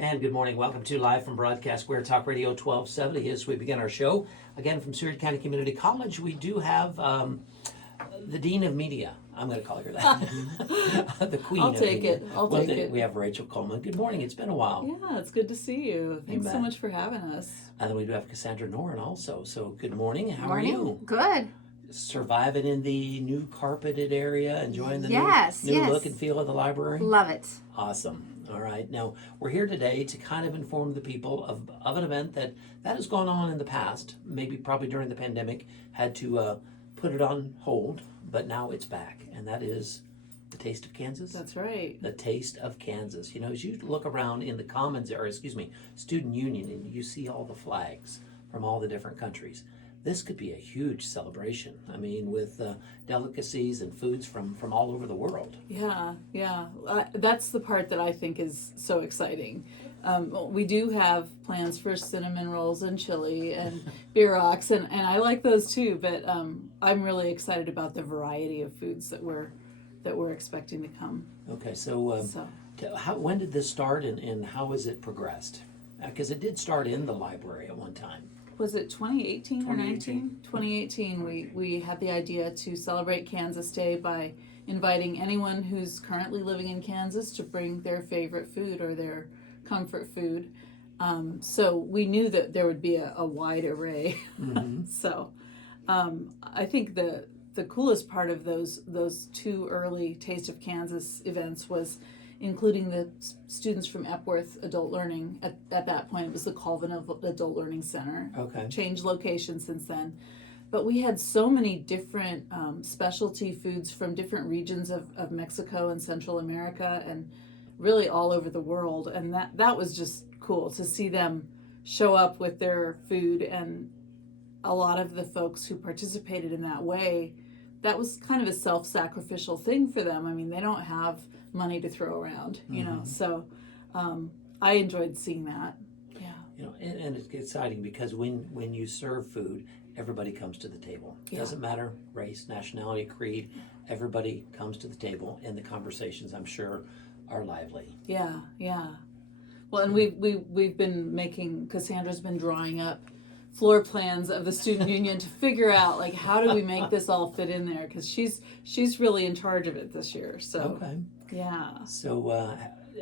And good morning. Welcome to Live from Broadcast Square Talk Radio 1270. As we begin our show, again from Seward County Community College, we do have the Dean of Media. I'm going to call her that. The Queen I'll of take Media. it. I'll take it. We have Rachel Coleman. Good morning. It's been a while. Yeah, it's good to see you. Thanks so much for having us. And then we do have Casandra Norin also. So good morning. How Morning. are you? Good. Surviving in the new carpeted area, enjoying the new look and feel of the library? Love it. Awesome. All right. Now, we're here today to kind of inform the people of an event that has gone on in the past, maybe probably during the pandemic, had to put it on hold, but now it's back, and that is the Taste of Kansas. That's right. The Taste of Kansas. You know, as you look around in the Student Union, and you see all the flags from all the different countries, this could be a huge celebration. I mean, with delicacies and foods from all over the world. Yeah. That's the part that I think is so exciting. We do have plans for cinnamon rolls and chili and beer rocks, and I like those too, but I'm really excited about the variety of foods that we're expecting to come. Okay, so when did this start, and how has it progressed? Because it did start in the library at one time. Was it 2018 or 19? 2018, we had the idea to celebrate Kansas Day by inviting anyone who's currently living in Kansas to bring their favorite food or their comfort food. So we knew that there would be a wide array. Mm-hmm. So I think the coolest part of those two early Taste of Kansas events was including the students from Epworth Adult Learning. At that point, it was the Coleman Adult Learning Center. Okay. Changed location since then. But we had so many different specialty foods from different regions of Mexico and Central America and really all over the world. And that was just cool to see them show up with their food. And a lot of the folks who participated in that way, that was kind of a self-sacrificial thing for them. I mean, they don't have money to throw around, you know, so I enjoyed seeing that. Yeah. You know, and it's exciting because when you serve food, everybody comes to the table. It doesn't matter race, nationality, creed, everybody comes to the table, and the conversations, I'm sure, are lively. Yeah. Well, and we've been Cassandra's been drawing up floor plans of the student union to figure out, like, how do we make this all fit in there, because she's really in charge of it this year. So Okay. Yeah. So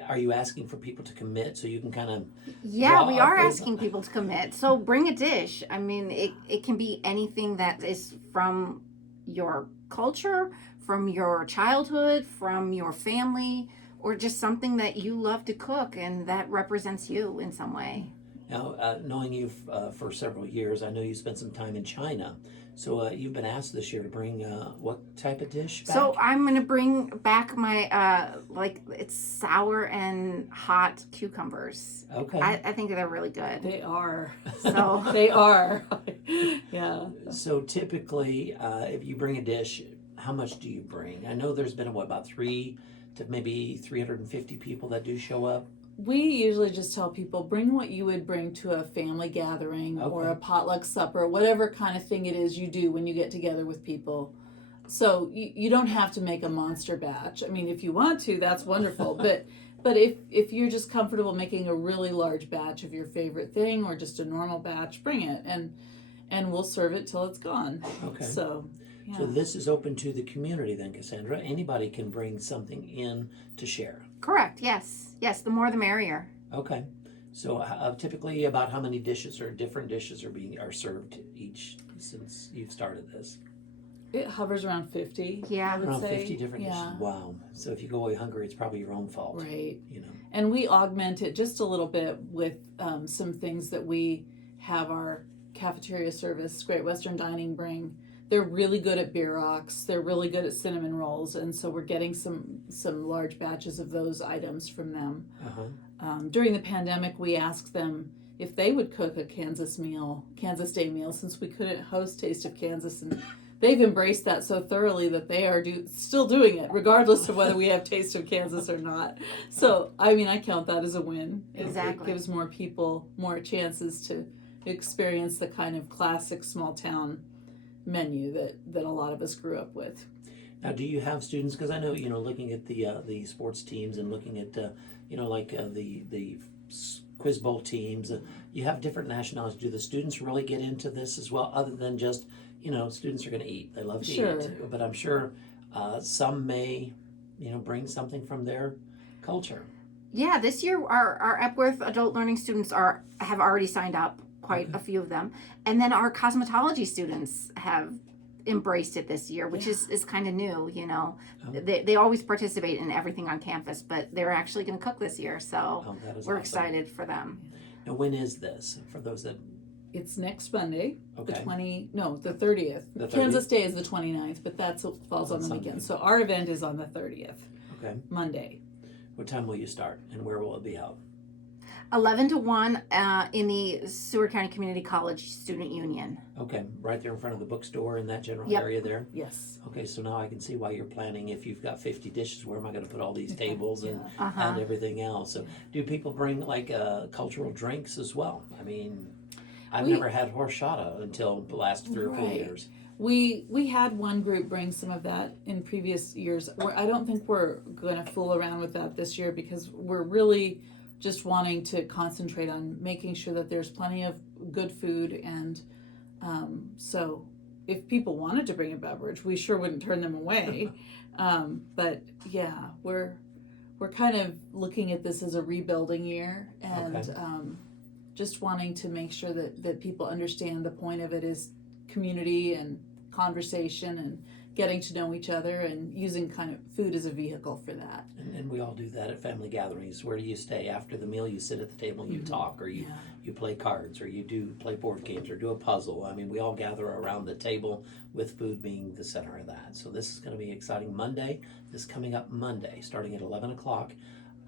are you asking for people to commit so you can kind of we are asking people to commit. So bring a dish. I mean, it can be anything that is from your culture, from your childhood, from your family, or just something that you love to cook and that represents you in some way. Now, knowing you for several years, I know you spent some time in China. So you've been asked this year to bring what type of dish back? So I'm going to bring back my, it's sour and hot cucumbers. Okay. I think they're really good. They are. So They are. Yeah. So typically, if you bring a dish, how much do you bring? I know there's been, about 3 to maybe 350 people that do show up. We usually just tell people, bring what you would bring to a family gathering or a potluck supper, whatever kind of thing it is you do when you get together with people. So you don't have to make a monster batch. I mean, if you want to, that's wonderful. But if you're just comfortable making a really large batch of your favorite thing or just a normal batch, bring it and we'll serve it till it's gone. Okay. So, yeah. So this is open to the community then, Cassandra. Anybody can bring something in to share. correct. Yes. The more the merrier. Okay. So typically, about how many dishes or different dishes are served each since you've started this? It hovers around 50. Yeah. I would Around say. 50 different dishes. Wow. So if you go away hungry, it's probably your own fault. Right. You know. And we augment it just a little bit with some things that we have our cafeteria service, Great Western Dining, bring. They're really good at beer rocks. They're really good at cinnamon rolls, and so we're getting some large batches of those items from them. During the pandemic, we asked them if they would cook a Kansas Day meal, since we couldn't host Taste of Kansas, and they've embraced that so thoroughly that they are still doing it, regardless of whether we have Taste of Kansas or not. So, I mean, I count that as a win. Exactly. It gives more people more chances to experience the kind of classic small town menu that a lot of us grew up with. Now, do you have students? Because I know, looking at the sports teams and looking at, the quiz bowl teams. You have different nationalities. Do the students really get into this as well, other than just, students are going to eat. They love to Sure. eat. But I'm sure some may, bring something from their culture. Yeah, this year our Epworth adult learning students have already signed up, quite a few of them. And then our cosmetology students have embraced it this year, which is kind of new, They always participate in everything on campus, but they're actually going to cook this year, so That is we're awesome. excited for them. Now, when is this for those that? It's next Monday, Okay. the 30th. The 30th? Kansas Day is the 29th, but falls on the Sunday. weekend. So our event is on the 30th, Okay. Monday. What time will you start, and where will it be held? 11 to 1 in the Seward County Community College Student Union. Okay, right there in front of the bookstore in that general Yep. area there. Yes. Okay, so now I can see why you're planning. If you've got 50 dishes, where am I going to put all these tables and everything else? So, do people bring like cultural drinks as well? I mean, I've never had horchata until the last 3 or 4 Right. years. We had one group bring some of that in previous years. I don't think we're going to fool around with that this year because we're really just wanting to concentrate on making sure that there's plenty of good food, and so if people wanted to bring a beverage, we sure wouldn't turn them away. But yeah, we're kind of looking at this as a rebuilding year, and just wanting to make sure that people understand the point of it is community and conversation and getting to know each other, and using kind of food as a vehicle for that. And we all do that at family gatherings. Where do you stay after the meal? You sit at the table and you talk, or you play cards, or you do play board games, or do a puzzle. I mean, we all gather around the table with food being the center of that. So this is going to be exciting. This coming up Monday, starting at 11 o'clock.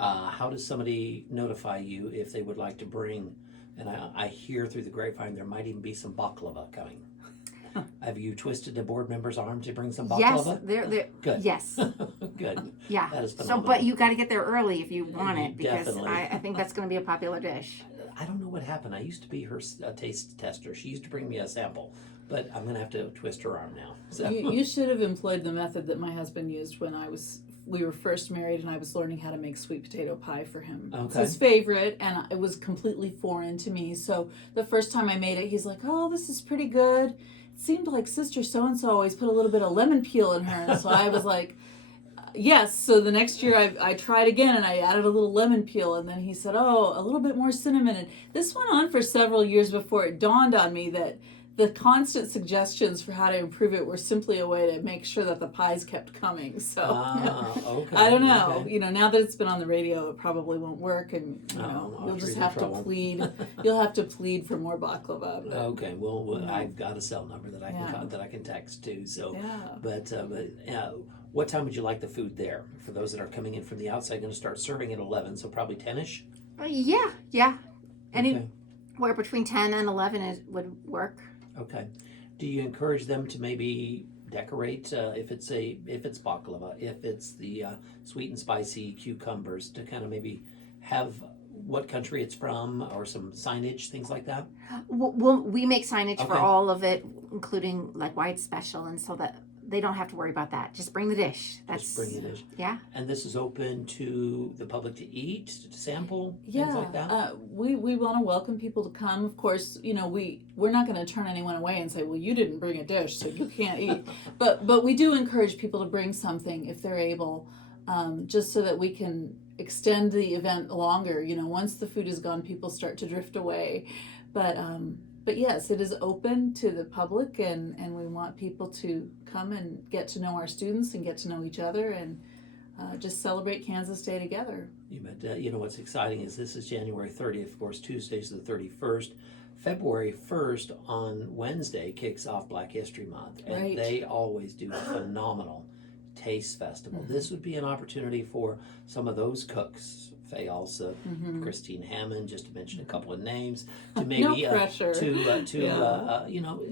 How does somebody notify you if they would like to bring, and I hear through the grapevine there might even be some baklava coming. Have you twisted a board member's arm to bring some baklava? Yes, they're Good. Yes. Good. Yeah. That is So, phenomenal. but you got to get there early if you want it, because Definitely. I think that's going to be a popular dish. I don't know what happened. I used to be her taste tester. She used to bring me a sample, but I'm going to have to twist her arm now. So. You should have employed the method that my husband used when we were first married, and I was learning how to make sweet potato pie for him. It's Okay. his favorite, and it was completely foreign to me. So the first time I made it, he's like, "Oh, this is pretty good. It seemed like Sister So-and-so always put a little bit of lemon peel in her." So I was like, yes. So the next year I tried again, and I added a little lemon peel, and then he said, "Oh, a little bit more cinnamon." And this went on for several years before it dawned on me that the constant suggestions for how to improve it were simply a way to make sure that the pies kept coming. So Okay. I don't know. Okay. Now that it's been on the radio, it probably won't work, and I'll you'll just treat have in to trouble. plead. You'll have to plead for more baklava. But, Okay. Well, I've got a cell number that I can text to. So, yeah. but what time would you like the food there? For those that are coming in from the outside, going to start serving at 11, so probably 10ish. Yeah. Okay. Anywhere between 10 and 11 would work. Okay. Do you encourage them to maybe decorate if it's baklava, if it's the sweet and spicy cucumbers, to kind of maybe have what country it's from, or some signage, things like that? We make signage for Okay. all of it, including like why it's special, and so that they don't have to worry about that. Just bring the dish. Just bring the dish. Yeah. And this is open to the public to eat, to sample, Yeah, things like that? we want to welcome people to come. Of course, we're not going to turn anyone away and say, "Well, you didn't bring a dish, so you can't eat." But we do encourage people to bring something if they're able, just so that we can extend the event longer. Once the food is gone, people start to drift away. But yes, it is open to the public, and we want people to come and get to know our students and get to know each other, and just celebrate Kansas Day together. You bet. What's exciting is this is January 30th, of course. Tuesday's the 31st. February 1st on Wednesday kicks off Black History Month, and Right. they always do a phenomenal taste festival. Mm-hmm. This would be an opportunity for some of those cooks, Faye Alsa, Mm-hmm. Christine Hammond, just to mention a couple of names, to maybe No pressure.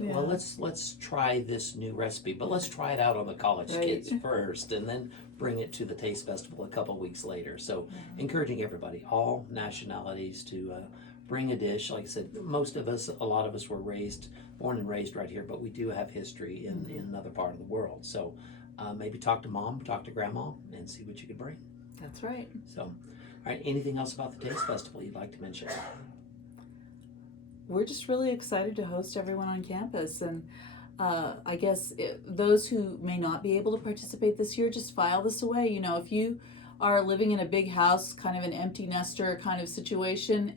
well, let's try this new recipe, but let's try it out on the college Right. kids first, and then bring it to the taste festival a couple weeks later. So encouraging everybody, all nationalities, to bring a dish. Like I said, a lot of us were born and raised right here, but we do have history in another part of the world. So maybe talk to mom, talk to grandma, and see what you could bring. That's right. So, All right, anything else about the Taste Festival you'd like to mention? We're just really excited to host everyone on campus, and I guess those who may not be able to participate this year, just file this away. You know, if you are living in a big house, kind of an empty nester kind of situation,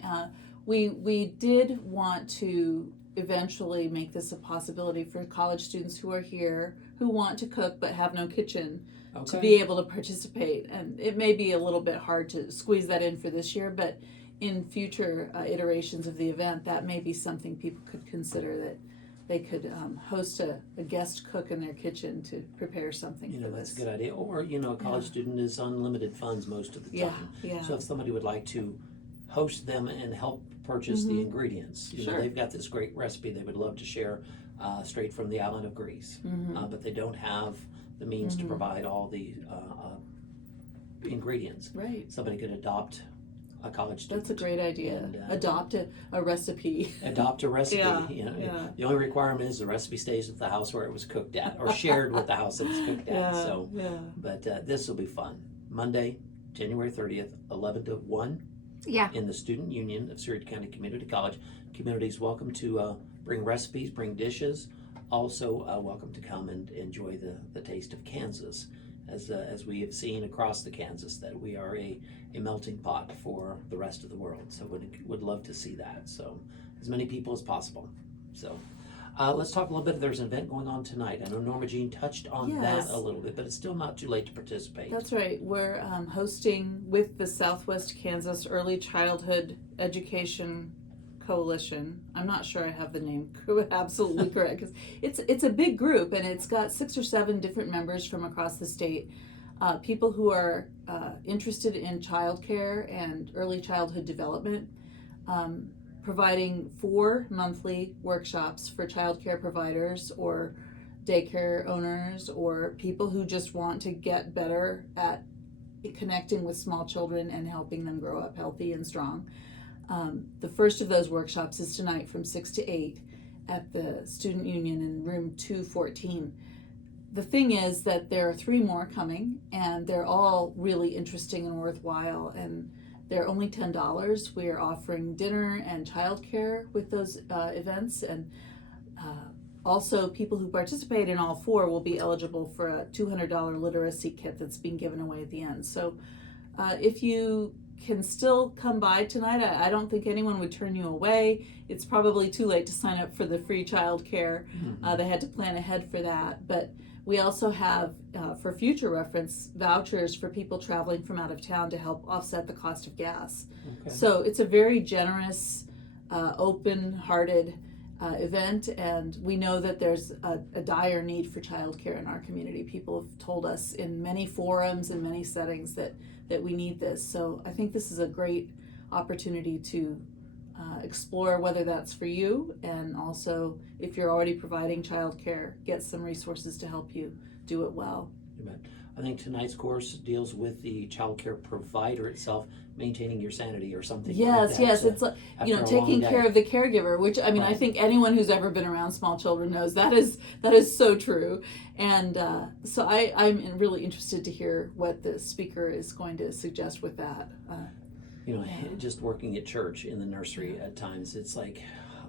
we did want to eventually make this a possibility for college students who are here who want to cook but have no kitchen to be able to participate. And it may be a little bit hard to squeeze that in for this year, but in future iterations of the event, that may be something people could consider, that they could host a guest cook in their kitchen to prepare something for That's this. a good idea. Or, a college student is unlimited funds most of the time. Yeah. So if somebody would like to host them and help purchase the ingredients, Sure. they've got this great recipe they would love to share straight from the island of Greece. But they don't have the means to provide all the ingredients. Right. Somebody could adopt a college student. That's a great idea. And, Adopt a recipe. Adopt a recipe. Yeah. The only requirement is the recipe stays at the house where it was cooked at, or shared with the house it was cooked at. So, but this will be fun. Monday, January 30th, 11 to 1. Yeah. In the Student Union of Surrey County Community College. Community is welcome to bring recipes, bring dishes. Also welcome to come and enjoy the taste of Kansas, as we have seen across the Kansas, that we are a melting pot for the rest of the world. So would love to see that. So as many people as possible. So let's talk a little bit. There's an event going on tonight. I know Norma Jean touched on that a little bit, but it's still not too late to participate. That's right. We're hosting with the Southwest Kansas Early Childhood Education Coalition. I'm not sure I have the name absolutely correct, because it's a big group, and it's got 6 or 7 different members from across the state. People who are interested in childcare and early childhood development, providing 4 monthly workshops for childcare providers or daycare owners or people who just want to get better at connecting with small children and helping them grow up healthy and strong. The first of those workshops is tonight from 6 to 8 at the Student Union in room 214. The thing is that there are 3 more coming, and they're all really interesting and worthwhile, and they're only $10. We are offering dinner and childcare with those events, and also people who participate in all 4 will be eligible for a $200 literacy kit that's being given away at the end. So if you can still come by tonight, I don't think anyone would turn you away. It's probably too late to sign up for the free childcare. They had to plan ahead for that. But we also have, for future reference, vouchers for people traveling from out of town to help offset the cost of gas. So it's a very generous, open-hearted event, and we know that there's a dire need for childcare in our community. People have told us in many forums and many settings that we need this. So I think this is a great opportunity to explore whether that's for you, and also if you're already providing childcare, get some resources to help you do it well. I think tonight's course deals with the childcare provider itself maintaining your sanity or something like that. Yes, So it's like, after a taking long care day. of the caregiver, which I Right. think anyone who's ever been around small children knows that is so true. And so I'm really interested to hear what the speaker is going to suggest with that. Just working at church in the nursery at times, it's like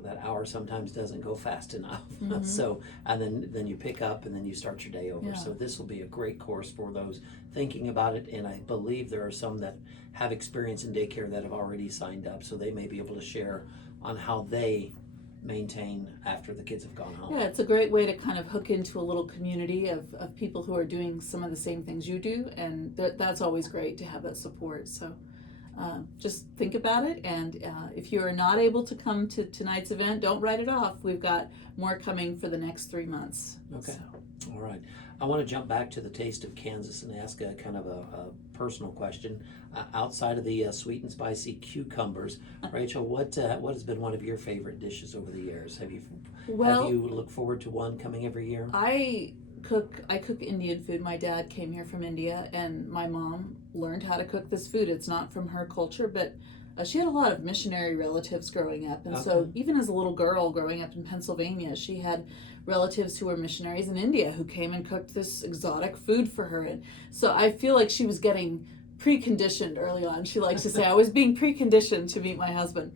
that hour sometimes doesn't go fast enough. So, and then you pick up and then you start your day over. Yeah. So this will be a great course for those thinking about it. And I believe there are some that have experience in daycare that have already signed up, so they may be able to share on how they maintain after the kids have gone home. Yeah, it's a great way to kind of hook into a little community of people who are doing some of the same things you do, and that's always great to have that support. So just think about it, and if you're not able to come to tonight's event, don't write it off. We've got more coming for the next 3 months. Okay. So. All right. I want to jump back to the taste of Kansas and ask a kind of a personal question. Outside of the sweet and spicy cucumbers, Rachel, what has been one of your favorite dishes over the years? Have you looked forward to one coming every year? I cook Indian food. My dad came here from India, and my mom learned how to cook this food. It's not from her culture, but she had a lot of missionary relatives growing up, and so even as a little girl growing up in Pennsylvania, she had relatives who were missionaries in India who came and cooked this exotic food for her. And so I feel like she was getting preconditioned early on. She likes to say I was being preconditioned to meet my husband.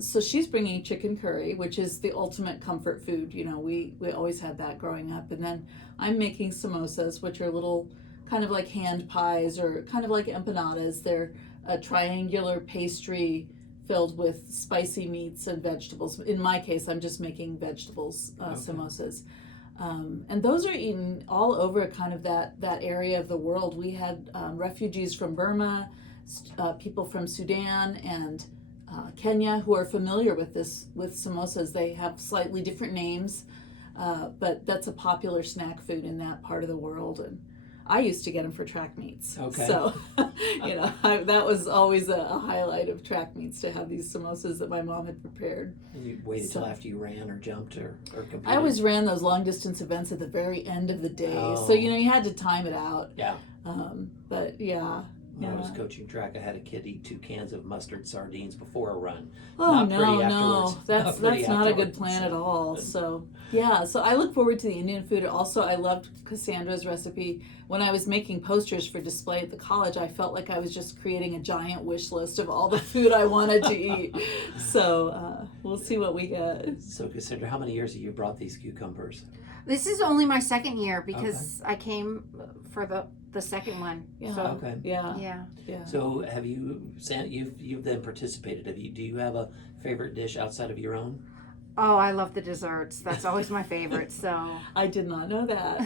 So she's bringing chicken curry, which is the ultimate comfort food. You know, we always had that growing up. And then I'm making samosas, which are little kind of like hand pies or kind of like empanadas. They're a triangular pastry filled with spicy meats and vegetables. In my case, I'm just making vegetables samosas. And those are eaten all over kind of that area of the world. We had refugees from Burma, people from Sudan and Kenya who are familiar with samosas. They have slightly different names, but that's a popular snack food in that part of the world. And I used to get them for track meets. Okay. So, that was always a highlight of track meets, to have these samosas that my mom had prepared. And you waited till after you ran or jumped or competed? I always ran those long distance events at the very end of the day. Oh. So, you had to time it out. Yeah. But yeah. When I was coaching track, I had a kid eat 2 cans of mustard sardines before a run. Oh, Not pretty no, afterwards. that's not a good plan at all. So I look forward to the Indian food. Also, I loved Cassandra's recipe. When I was making posters for display at the college, I felt like I was just creating a giant wish list of all the food I wanted to eat. So we'll see what we get. So Cassandra, how many years have you brought these cucumbers? This is only my second year because I came for the second one. Yeah. So, Okay. Yeah. So have you've then participated? Do you have a favorite dish outside of your own? Oh, I love the desserts. That's always my favorite. So I did not know that.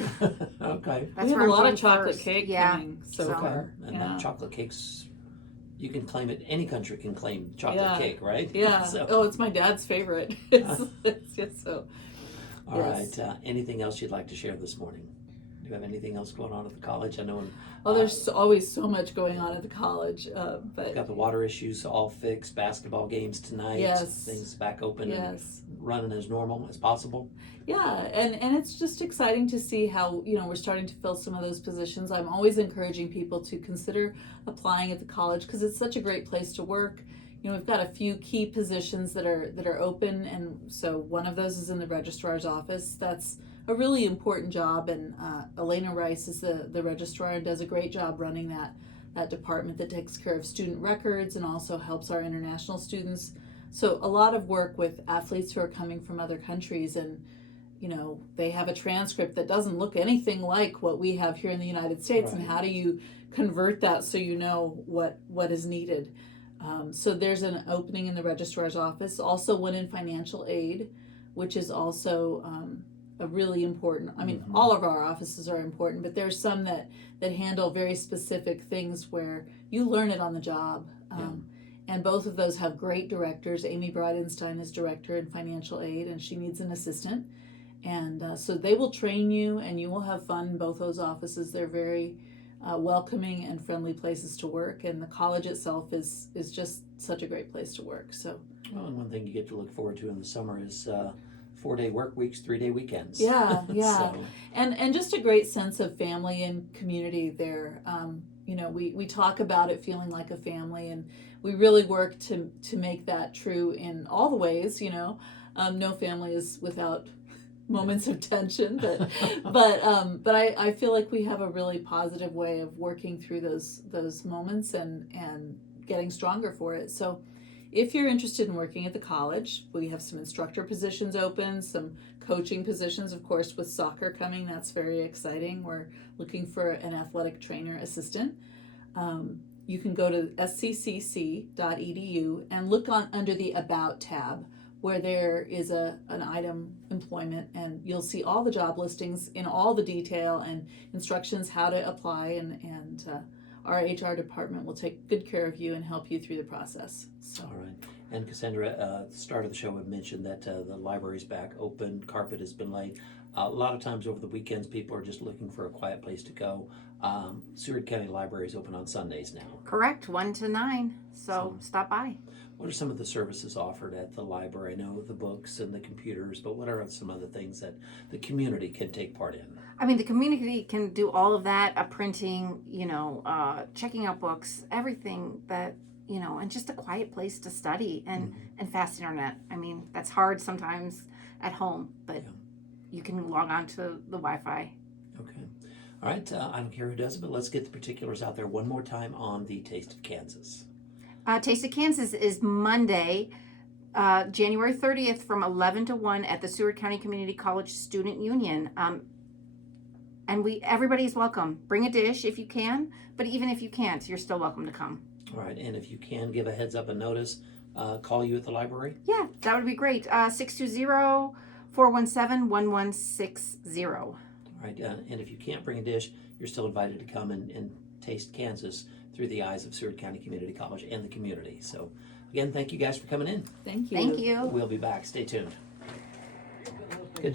Okay. that's We have where a I'm lot going of chocolate first. cake Yeah. coming so So- far. And Yeah. that chocolate cakes, you can claim it. Any country can claim chocolate Yeah. cake, right? Yeah. So, Oh, it's my dad's favorite. It's just so. all yes. right. Anything else you'd like to share this morning? Do you have anything else going on at the college? I know. Oh, there's always so much going on at the college, but Got the water issues all fixed. Basketball games tonight. Yes. Things back open yes. and running as normal as possible. Yeah, and it's just exciting to see how, we're starting to fill some of those positions. I'm always encouraging people to consider applying at the college because it's such a great place to work. We've got a few key positions that are open, and so one of those is in the registrar's office. That's a really important job, and Elena Rice is the registrar and does a great job running that department that takes care of student records and also helps our international students. So a lot of work with athletes who are coming from other countries, and they have a transcript that doesn't look anything like what we have here in the United States. Right. And how do you convert that so what is needed? So there's an opening in the registrar's office, also one in financial aid, which is also a really important. I mean, all of our offices are important, but there's some that handle very specific things where you learn it on the job. And both of those have great directors. Amy Bridenstine is director in financial aid, and she needs an assistant. And so they will train you, and you will have fun in both those offices. They're very welcoming and friendly places to work, and the college itself is just such a great place to work. So, Well, and one thing you get to look forward to in the summer is 4-day work weeks, 3-day weekends. Yeah. So, and just a great sense of family and community there. We talk about it feeling like a family, and we really work to make that true in all the ways. No family is without moments of tension, but I feel like we have a really positive way of working through those moments and getting stronger for it. So if you're interested in working at the college, we have some instructor positions open, some coaching positions, of course, with soccer coming. That's very exciting. We're looking for an athletic trainer assistant. You can go to SCCC.edu and look under the About tab, where there is an item employment, and you'll see all the job listings in all the detail and instructions how to apply, and our HR department will take good care of you and help you through the process. So. all right. And Cassandra, at the start of the show, I mentioned that the library's back open, carpet has been laid. A lot of times over the weekends, people are just looking for a quiet place to go. Seward County Library is open on Sundays now. Correct, 1 to 9. So stop by. What are some of the services offered at the library? I know the books and the computers, but what are some other things that the community can take part in? I mean, the community can do all of that, printing, checking out books, everything that, and just a quiet place to study and fast internet. I mean, that's hard sometimes at home, but you can log on to the Wi-Fi. Okay. All right, I don't care who does it, but let's get the particulars out there one more time on the Taste of Kansas. Taste of Kansas is Monday, January 30th from 11 to 1 at the Seward County Community College Student Union. And everybody's welcome. Bring a dish if you can, but even if you can't, you're still welcome to come. All right, and if you can give a heads up and notice, call you at the library. Yeah, that would be great. 620-417-1160. All right, and if you can't bring a dish, you're still invited to come and taste Kansas through the eyes of Seward County Community College and the community. So, again, thank you guys for coming in. Thank you. Thank you. We'll be back. Stay tuned.